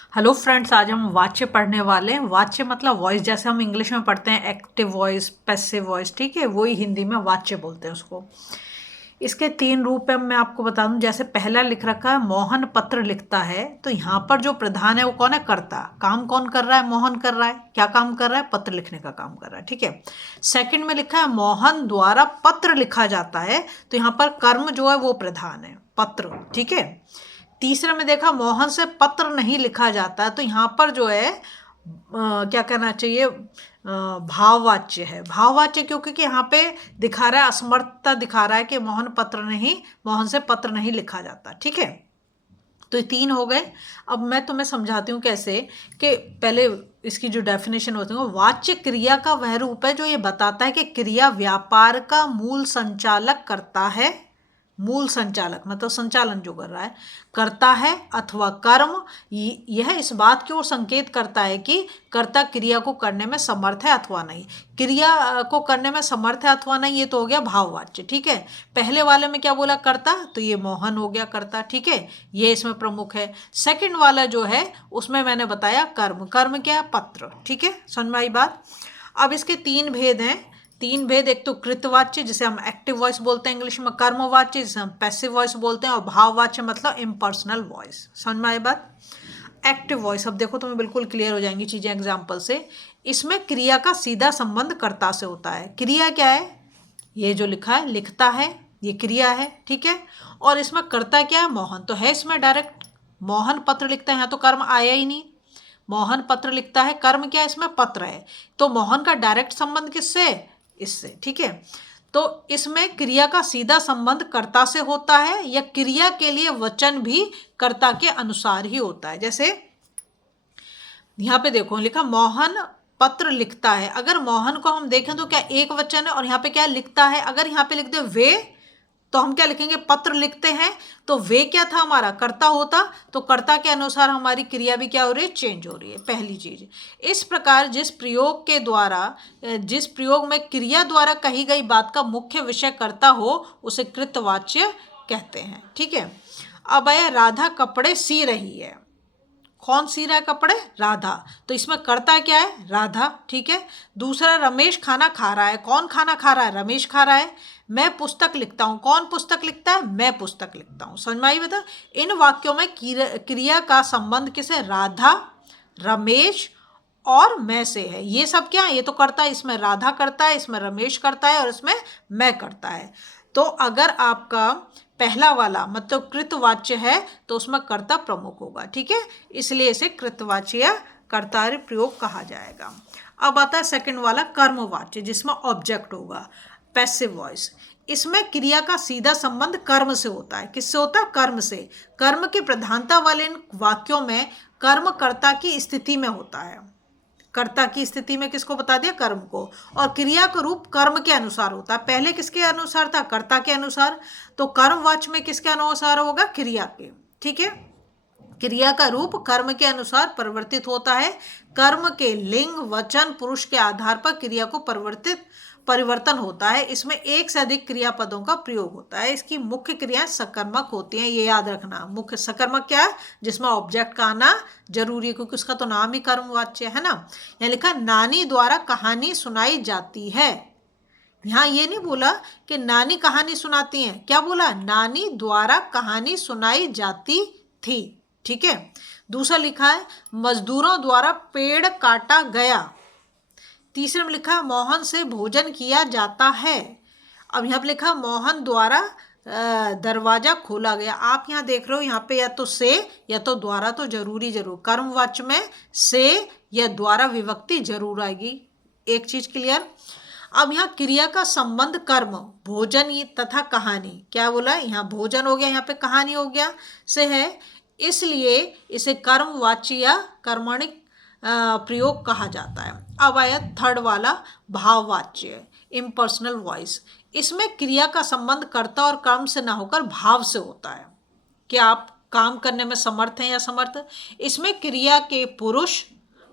Hello friends, आज हम वाच्य पढ़ने वाले हैं। वाच्य मतलब वॉइस, जैसे हम इंग्लिश में पढ़ते हैं एक्टिव वॉइस, पैसिव वॉइस, ठीक है, वही हिंदी में वाच्य बोलते हैं उसको। इसके 3 रूप है, मैं आपको बता दूं। जैसे पहला लिख रखा है मोहन पत्र लिखता है, तो यहाँ पर जो प्रधान है वो कौन है? कर्ता। काम कौन कर रहा है? मोहन कर रहा है। क्या काम कर रहा है? पत्र लिखने का काम कर रहा है, ठीक है। सेकंड में लिखा है मोहन द्वारा पत्र लिखा जाता है, तो यहाँ पर कर्म जो है वो प्रधान है, पत्र, ठीक है। तीसरे में देखा मोहन से पत्र नहीं लिखा जाता, तो यहाँ पर जो है क्या कहना चाहिए, भाववाच्य है। भाववाच्य क्योंकि यहाँ पे दिखा रहा है, असमर्थता दिखा रहा है कि मोहन से पत्र नहीं लिखा जाता, ठीक है। तो ये 3 हो गए। अब मैं तुम्हें समझाती हूँ कैसे। कि पहले इसकी जो डेफिनेशन होती है, वाच्य क्रिया का वह रूप है जो ये बताता है कि क्रिया व्यापार का मूल संचालक करता है। मूल संचालक मतलब संचालन जो कर रहा है, करता है, अथवा कर्म यह इस बात की ओर संकेत करता है कि कर्ता क्रिया को करने में समर्थ है अथवा नहीं। क्रिया को करने में समर्थ है अथवा नहीं, ये तो हो गया भाववाच्य, ठीक है। पहले वाले में क्या बोला? कर्ता, तो ये मोहन हो गया कर्ता, ठीक है, ये इसमें प्रमुख है। सेकंड वाला जो है उसमें मैंने बताया कर्म। कर्म क्या है? पत्र, ठीक है, समझ में आई बात। अब इसके 3 भेद हैं। 3 भेद, एक तो कृतवाच्य जिसे हम एक्टिव वॉइस बोलते हैं इंग्लिश में, कर्मवाच्य जिसे हम पैसिव वॉइस बोलते हैं, और भाववाच्य मतलब इम्पर्सनल वॉइस। समझ में आई बात। एक्टिव वॉइस, अब देखो तुम्हें बिल्कुल क्लियर हो जाएंगी चीजें एग्जाम्पल से। इसमें क्रिया का सीधा संबंध कर्ता से होता है। क्रिया क्या है? ये जो लिखा है, लिखता है, ये क्रिया है, ठीक है। और इसमें कर्ता क्या है? मोहन तो है इसमें डायरेक्ट। मोहन पत्र लिखता है, यहाँ तो कर्म आया ही नहीं। मोहन पत्र लिखता है, कर्म क्या है? इसमें पत्र है। तो मोहन का डायरेक्ट संबंध किससे? इससे, ठीक है। तो इसमें क्रिया का सीधा संबंध कर्ता से होता है, या क्रिया के लिए वचन भी कर्ता के अनुसार ही होता है। जैसे यहाँ पे देखो लिखा मोहन पत्र लिखता है। अगर मोहन को हम देखें तो क्या एक वचन है, और यहाँ पे क्या लिखता है? अगर यहाँ पे लिख दे वे, तो हम क्या लिखेंगे? पत्र लिखते हैं। तो वे क्या था? हमारा कर्ता होता। तो कर्ता के अनुसार हमारी क्रिया भी क्या हो रही है? चेंज हो रही है, पहली चीज। इस प्रकार जिस प्रयोग में क्रिया द्वारा कही गई बात का मुख्य विषय कर्ता हो, उसे कृतवाच्य कहते हैं, ठीक है। अब आया राधा कपड़े सी रही है। कौन सी रहा है कपड़े? राधा। तो इसमें कर्ता क्या है? राधा, ठीक है। दूसरा, रमेश खाना खा रहा है। कौन खाना खा रहा है? रमेश खा रहा है। मैं पुस्तक लिखता हूँ। कौन पुस्तक लिखता है? मैं पुस्तक लिखता हूँ। समझ में आई बता। इन वाक्यों में क्रिया का संबंध किसे? राधा, रमेश और मैं से है। ये सब क्या है? ये तो करता है, इसमें राधा करता है, इसमें रमेश करता है, और इसमें मैं करता है। तो अगर आपका पहला वाला मतलब कृतवाच्य है, तो उसमें कर्ता प्रमुख होगा, ठीक है। इसलिए इसे कृतवाच्य कर्ता प्रयोग कहा जाएगा। अब आता है सेकंड वाला कर्मवाच्य, जिसमें ऑब्जेक्ट होगा, पैसिव वॉइस। इसमें क्रिया का सीधा संबंध कर्म से होता है। किससे होता है? कर्म से। कर्म की प्रधानता वाले इन वाक्यों में कर्म कर्ता की स्थिति में होता है। कर्ता की स्थिति में किसको बता दिया? कर्म को। और क्रिया का रूप कर्म के अनुसार होता है। पहले किसके अनुसार था? कर्ता के अनुसार। तो कर्मवाच्य में किसके अनुसार होगा? क्रिया के, ठीक है। क्रिया का रूप कर्म के अनुसार परिवर्तित होता है। कर्म के लिंग, वचन, पुरुष के आधार पर क्रिया को परिवर्तन होता है। इसमें एक से अधिक क्रियापदों का प्रयोग होता है। इसकी मुख्य क्रियाएं सकर्मक होती हैं, ये याद रखना। मुख्य सकर्मक क्या है? जिसमें ऑब्जेक्ट का आना जरूरी है, क्योंकि उसका तो नाम ही कर्मवाच्य है ना। यहाँ लिखा नानी द्वारा कहानी सुनाई जाती है। यहाँ ये नहीं बोला कि नानी कहानी सुनाती हैं, क्या बोला? नानी द्वारा कहानी सुनाई जाती थी, ठीक है। दूसरा लिखा है मजदूरों द्वारा पेड़ काटा गया। तीसरे में लिखा मोहन से भोजन किया जाता है। अब यहाँ पे लिखा मोहन द्वारा दरवाजा खोला गया। आप यहाँ देख रहे हो, यहाँ पे या तो से या तो द्वारा तो जरूर कर्मवाच्य में से या द्वारा विभक्ति जरूर आएगी। एक चीज क्लियर। अब यहाँ क्रिया का संबंध कर्म, भोजन तथा कहानी, क्या बोला? यहाँ भोजन हो गया, यहाँ पे कहानी हो गया, से है। इसलिए इसे कर्मवाच्य या कर्मणिक प्रयोग कहा जाता है। अब आया थर्ड वाला भाववाच्य, इम्पर्सनल वॉइस। इसमें क्रिया का संबंध कर्ता और कर्म से ना होकर भाव से होता है कि आप काम करने में समर्थ हैं या समर्थ। इसमें क्रिया के पुरुष,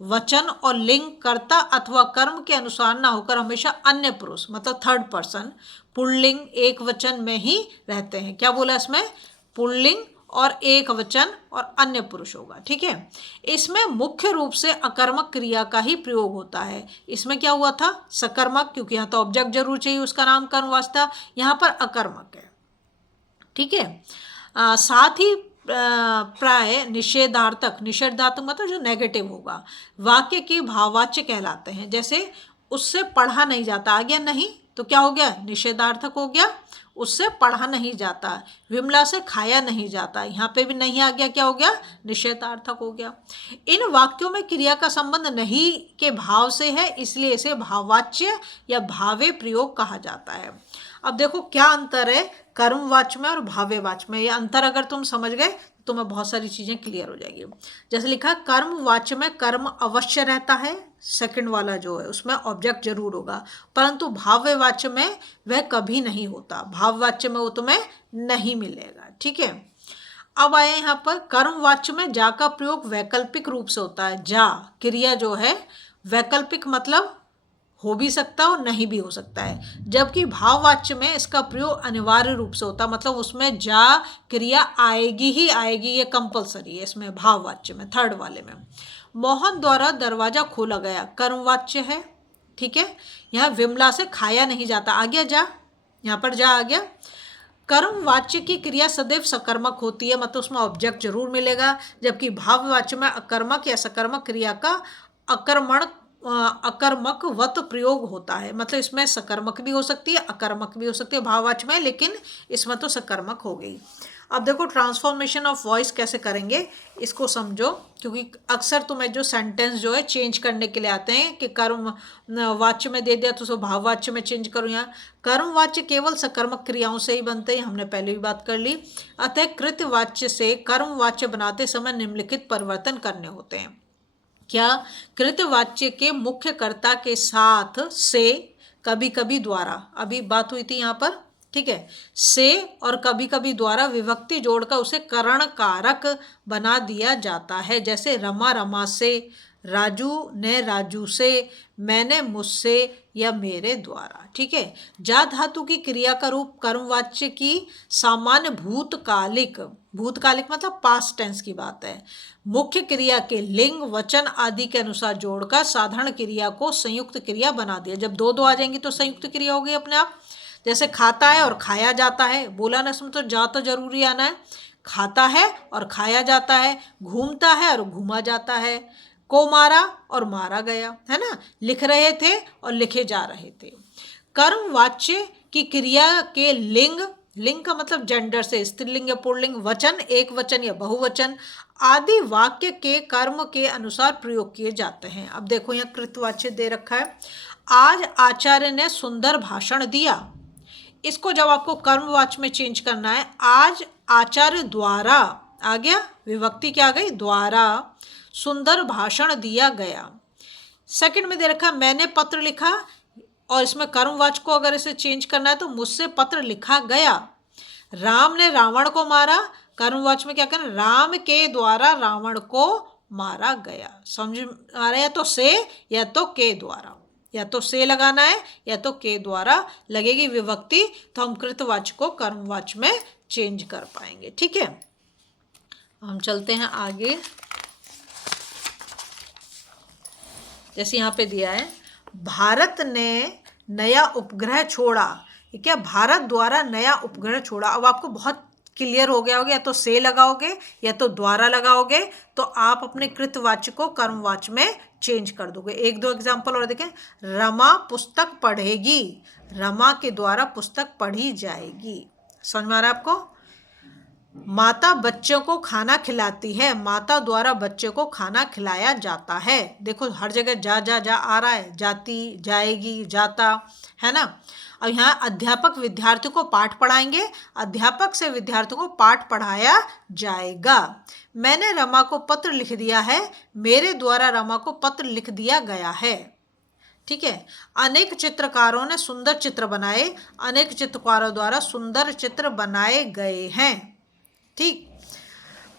वचन और लिंग कर्ता अथवा कर्म के अनुसार ना होकर हमेशा अन्य पुरुष मतलब थर्ड पर्सन, पुल्लिंग, एक वचन में ही रहते हैं। क्या बोला इसमें? पुल्लिंग और एक वचन और अन्य पुरुष होगा। ठीक है, इसमें मुख्य रूप से अकर्मक क्रिया का ही प्रयोग होता है। इसमें क्या हुआ था, सकर्मक, क्योंकि यहाँ तो ऑब्जेक्ट जरूर चाहिए, उसका नाम कर्मवाच था, यहाँ पर अकर्मक है। ठीक है, साथ ही प्राय निषेधार्थक, निषेधार्थक मतलब जो नेगेटिव होगा, वाक्य के भाववाच्य कहलाते हैं। जैसे उससे पढ़ा नहीं जाता, आ गया नहीं तो क्या हो गया, निषेधार्थक हो गया, उससे पढ़ा नहीं जाता। विमला से खाया नहीं जाता, यहाँ पे भी नहीं आ गया, क्या हो गया, निषेधार्थक हो गया। इन वाक्यों में क्रिया का संबंध नहीं के भाव से है, इसलिए इसे भाववाच्य या भावे प्रयोग कहा जाता है। अब देखो क्या अंतर है कर्मवाच्य में और भाव्यवाच्य में, ये अंतर अगर तुम समझ गए तो तुम्हें बहुत सारी चीजें क्लियर हो जाएगी। जैसे लिखा कर्मवाच्य में कर्म अवश्य रहता है, सेकंड वाला जो है उसमें ऑब्जेक्ट जरूर होगा, परंतु भाव्यवाच्य में वह कभी नहीं होता, भाववाच्य में वो तुम्हें नहीं मिलेगा। ठीक है, अब आए यहाँ पर कर्मवाच्य में जा का प्रयोग वैकल्पिक रूप से होता है। जा क्रिया जो है वैकल्पिक मतलब हो भी सकता है और नहीं भी हो सकता है, जबकि भाववाच्य में इसका प्रयोग अनिवार्य रूप से होता है, मतलब उसमें जा क्रिया आएगी ही आएगी, ये कंपलसरी है इसमें भाववाच्य में। थर्ड वाले में मोहन द्वारा दरवाजा खोला गया कर्मवाच्य है। ठीक है, यहाँ विमला से खाया नहीं जाता, आ गया जा, यहाँ पर जा आ गया। कर्मवाच्य की क्रिया सदैव सकर्मक होती है, मतलब उसमें ऑब्जेक्ट जरूर मिलेगा, जबकि भाववाच्य में अकर्मक या सकर्मक क्रिया का अकर्मकवत प्रयोग होता है, मतलब इसमें सकर्मक भी हो सकती है अकर्मक भी हो सकती है भाववाच्य में, लेकिन इसमें तो सकर्मक हो गई। अब देखो ट्रांसफॉर्मेशन ऑफ वॉइस कैसे करेंगे इसको समझो, क्योंकि अक्सर तुम्हें जो सेंटेंस जो है चेंज करने के लिए आते हैं कि कर्म वाच्य में दे दिया तो उसको भाववाच्य में चेंज करो। यहाँ कर्मवाच्य केवल सकर्मक क्रियाओं से ही बनते हैं, हमने पहले भी बात कर ली। अतः कृतवाच्य से कर्मवाच्य बनाते समय निम्नलिखित परिवर्तन करने होते हैं। क्या, कृतवाच्य के मुख्य कर्ता के साथ से, कभी कभी द्वारा, अभी बात हुई थी यहाँ पर, ठीक है, से और कभी कभी द्वारा विभक्ति जोड़कर उसे करण कारक बना दिया जाता है। जैसे रमा रमा से, राजू ने राजू से, मैंने मुझसे या मेरे द्वारा। ठीक है, जा धातु की क्रिया का रूप कर्मवाच्य की सामान्य भूतकालिक, भूतकालिक मतलब पास्ट टेंस की बात है, मुख्य क्रिया के लिंग वचन आदि के अनुसार जोड़कर साधारण क्रिया को संयुक्त क्रिया बना दिया। जब दो दो आ जाएंगी तो संयुक्त क्रिया हो गई अपने आप। जैसे खाता है और खाया जाता है, बोला ना इसमें तो जा तो जरूरी आना है, खाता है और खाया जाता है, घूमता है और घूमा जाता है, को मारा और मारा गया, है ना, लिख रहे थे और लिखे जा रहे थे। कर्मवाच्य की क्रिया के लिंग, लिंग का मतलब जेंडर से स्त्रीलिंग या पुल्लिंग, वचन एक वचन या बहुवचन आदि वाक्य के कर्म के अनुसार प्रयोग किए जाते हैं। अब देखो यहाँ कृतवाच्य दे रखा है, आज आचार्य ने सुंदर भाषण दिया, इसको जब आपको कर्मवाच्य में चेंज करना है, आज आचार्य द्वारा, आ गया विभक्ति क्या आ गई, द्वारा सुंदर भाषण दिया गया। सेकंड में दे रखा मैंने पत्र लिखा, और इसमें कर्मवाच्य को अगर इसे चेंज करना है तो मुझसे पत्र लिखा गया। राम ने रावण को मारा, कर्मवाच्य में क्या करना, राम के द्वारा रावण को मारा गया। समझ आ रहा है, या तो से या तो के द्वारा, या तो से लगाना है या तो के द्वारा लगेगी विभक्ति, तो हम कृतवाच्य को कर्मवाच्य में चेंज कर पाएंगे। ठीक है, हम चलते हैं आगे। जैसे यहाँ पे दिया है भारत ने नया उपग्रह छोड़ा, ये क्या, भारत द्वारा नया उपग्रह छोड़ा। अब आपको बहुत क्लियर हो गया होगा, या तो से लगाओगे या तो द्वारा लगाओगे तो आप अपने कृतवाच्य को कर्मवाच्य में चेंज कर दोगे। एक दो एग्जांपल और देखें, रमा पुस्तक पढ़ेगी, रमा के द्वारा पुस्तक पढ़ी जाएगी। समझ में आ रहा है आपको। माता बच्चों को खाना खिलाती है, माता द्वारा बच्चे को खाना खिलाया जाता है। देखो हर जगह जा जा जा आ रहा है, जाती, जाएगी, जाता, है ना। अब यहाँ अध्यापक विद्यार्थियों को पाठ पढ़ाएंगे, अध्यापक से विद्यार्थियों को पाठ पढ़ाया जाएगा। मैंने रमा को पत्र लिख दिया है, मेरे द्वारा रमा को पत्र लिख दिया गया है। ठीक है, अनेक चित्रकारों ने सुंदर चित्र बनाए, अनेक चित्रकारों द्वारा सुंदर चित्र बनाए गए हैं। ठीक,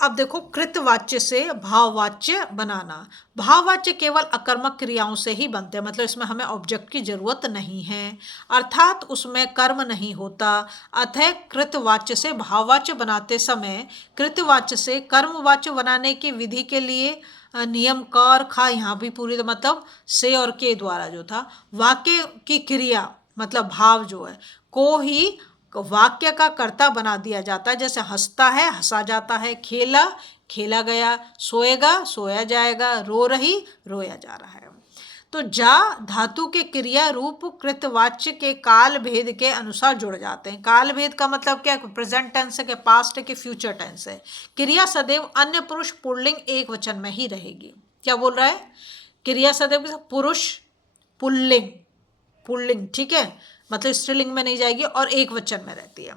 अब देखो कृतवाच्य से भाववाच्य बनाना। भाववाच्य केवल अकर्मक क्रियाओं से ही बनते हैं, मतलब इसमें हमें ऑब्जेक्ट की जरूरत नहीं है, अर्थात उसमें कर्म नहीं होता। अतः कृतवाच्य से भाववाच्य बनाते समय कृतवाच्य से कर्मवाच्य बनाने की विधि के लिए नियम क और ख यहाँ भी पूरी मतलब से और के द्वारा जो था वाक्य की क्रिया मतलब भाव जो है को ही वाक्य का कर्ता बना दिया जाता है। जैसे हंसता है हंसा जाता है, खेला खेला गया, सोएगा सोया जाएगा, रो रही रोया जा रहा है। तो जा धातु के क्रिया रूप कृतवाच्य के काल भेद के अनुसार जुड़ जाते हैं। काल भेद का मतलब क्या है? प्रेजेंट टेंस है कि पास्ट है कि फ्यूचर टेंस है। क्रिया सदैव अन्य पुरुष पुल्लिंग एक वचन में ही रहेगी। क्या बोल रहा है? क्रिया सदैव पुरुष पुल्लिंग पुल्लिंग, ठीक है, मतलब स्त्रीलिंग में नहीं जाएगी और एक वचन में रहती है।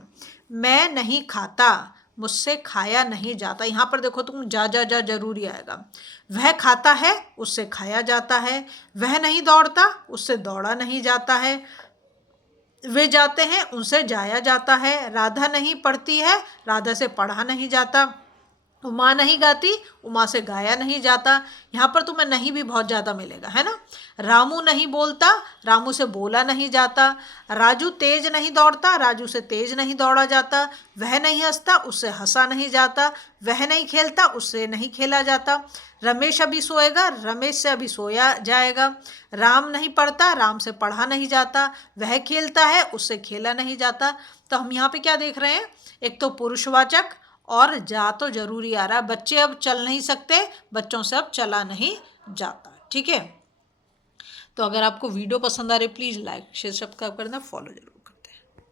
मैं नहीं खाता, मुझसे खाया नहीं जाता। यहाँ पर देखो तुम जा जा जा जरूरी आएगा। वह खाता है, उससे खाया जाता है। वह नहीं दौड़ता, उससे दौड़ा नहीं जाता है। वे जाते हैं, उनसे जाया जाता है। राधा नहीं पढ़ती है, राधा से पढ़ा नहीं जाता। उमा नहीं गाती, उमा से गाया नहीं जाता। यहाँ पर तुम्हें नहीं भी बहुत ज़्यादा मिलेगा, है ना। रामू नहीं बोलता, रामू से बोला नहीं जाता। राजू तेज नहीं दौड़ता, राजू से तेज नहीं दौड़ा जाता। वह नहीं हंसता, उससे हंसा नहीं जाता। वह नहीं खेलता, उससे नहीं खेला जाता। रमेश अभी सोएगा, रमेश से अभी सोया जाएगा। राम नहीं पढ़ता, राम से पढ़ा नहीं जाता। वह खेलता है, उससे खेला नहीं जाता। तो हम यहाँ पे क्या देख रहे हैं? एक तो पुरुषवाचक और जा तो जरूरी आ रहा। बच्चे अब चल नहीं सकते, बच्चों से अब चला नहीं जाता, ठीक है। तो अगर आपको वीडियो पसंद आ रही प्लीज़ लाइक शेयर सब्सक्राइब करना, फॉलो जरूर।